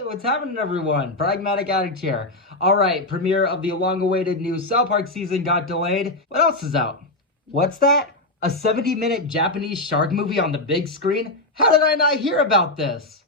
Hey, what's happening, everyone? Pragmatic Addict here. Alright, premiere of the long-awaited new South Park season got delayed. What else is out? What's that? A 70-minute Japanese shark movie on the big screen? How did I not hear about this?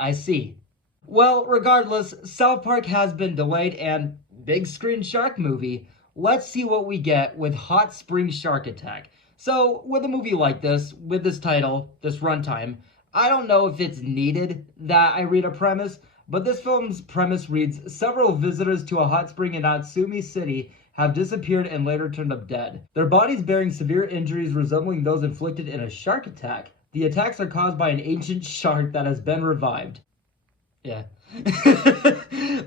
I see. Well, regardless, South Park has been delayed and big screen shark movie. Let's see what we get with Hot Spring Shark Attack. So, with a movie like this, with this title, this runtime, I don't know if it's needed that I read a premise, but this film's premise reads, several visitors to a hot spring in Natsumi City have disappeared and later turned up dead. Their bodies bearing severe injuries resembling those inflicted in a shark attack. The attacks are caused by an ancient shark that has been revived. Yeah.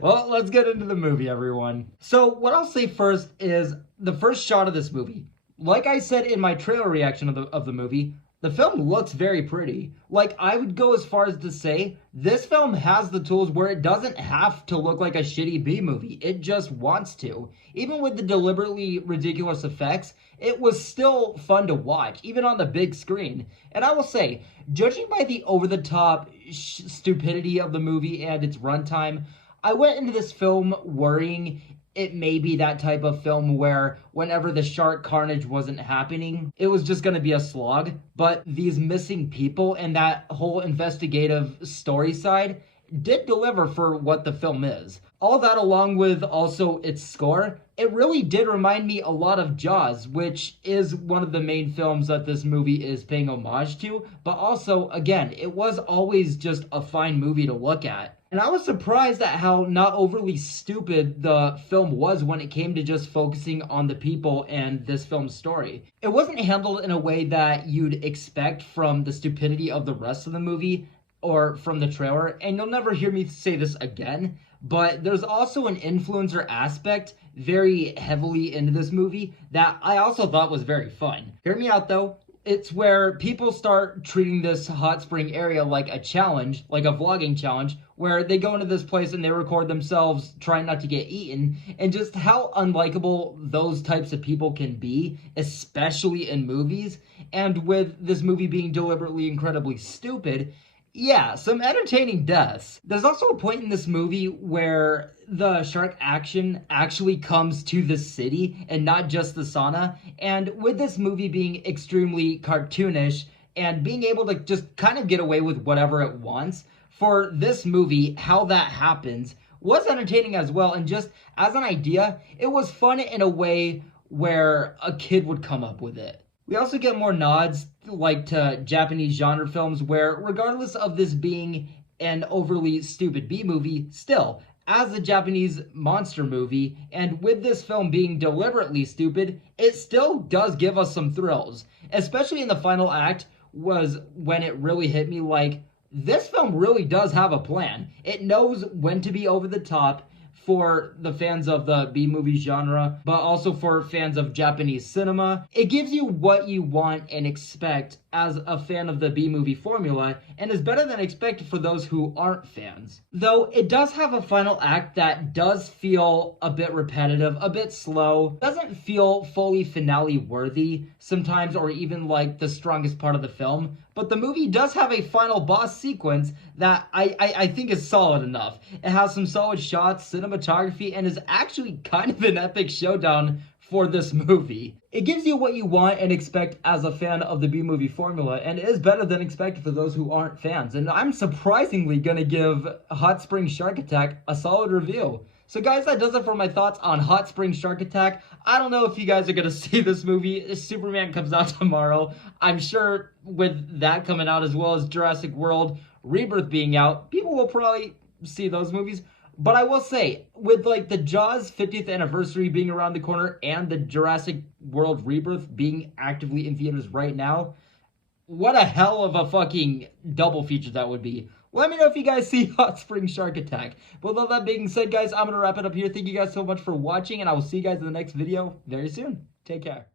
Well, let's get into the movie, everyone. So, what I'll say first is the first shot of this movie. Like I said in my trailer reaction of the movie, the film looks very pretty. Like, I would go as far as to say, this film has the tools where it doesn't have to look like a shitty B-movie. It just wants to. Even with the deliberately ridiculous effects, it was still fun to watch, even on the big screen. And I will say, judging by the over-the-top stupidity of the movie and its runtime, I went into this film worrying it may be that type of film where whenever the shark carnage wasn't happening, it was just going to be a slog. But these missing people and that whole investigative story side did deliver for what the film is. All that along with also its score, it really did remind me a lot of Jaws, which is one of the main films that this movie is paying homage to. But also, again, it was always just a fine movie to look at. And I was surprised at how not overly stupid the film was when it came to just focusing on the people and this film's story. It wasn't handled in a way that you'd expect from the stupidity of the rest of the movie or from the trailer, and you'll never hear me say this again, but there's also an influencer aspect very heavily into this movie that I also thought was very fun. Hear me out though. It's where people start treating this hot spring area like a challenge, like a vlogging challenge, where they go into this place and they record themselves trying not to get eaten, and just how unlikable those types of people can be, especially in movies. And with this movie being deliberately incredibly stupid, yeah, some entertaining deaths. There's also a point in this movie where the shark action actually comes to the city and not just the sauna. And with this movie being extremely cartoonish and being able to just kind of get away with whatever it wants, for this movie, how that happens was entertaining as well. And just as an idea, it was fun in a way where a kid would come up with it. We also get more nods like to Japanese genre films where, regardless of this being an overly stupid B-movie, still, as a Japanese monster movie, and with this film being deliberately stupid, it still does give us some thrills. Especially in the final act was when it really hit me like, this film really does have a plan. It knows when to be over the top for the fans of the B-movie genre, but also for fans of Japanese cinema. It gives you what you want and expect as a fan of the B-movie formula, and is better than expected for those who aren't fans. Though it does have a final act that does feel a bit repetitive, a bit slow, doesn't feel fully finale-worthy sometimes, or even like the strongest part of the film. But the movie does have a final boss sequence that I think is solid enough. It has some solid shots, cinematography, and is actually kind of an epic showdown for this movie. It gives you what you want and expect as a fan of the B-movie formula, and it is better than expected for those who aren't fans. And I'm surprisingly gonna give Hot Spring Shark Attack a solid review. So guys, that does it for my thoughts on Hot Spring Shark Attack. I don't know if you guys are gonna see this movie. Superman comes out tomorrow. I'm sure with that coming out as well as Jurassic World Rebirth being out, people will probably see those movies. But I will say, with like the Jaws 50th anniversary being around the corner and the Jurassic World Rebirth being actively in theaters right now, what a hell of a fucking double feature that would be. Let me know if you guys see Hot Spring Shark Attack. But with all that being said, guys, I'm going to wrap it up here. Thank you guys so much for watching, and I will see you guys in the next video very soon. Take care.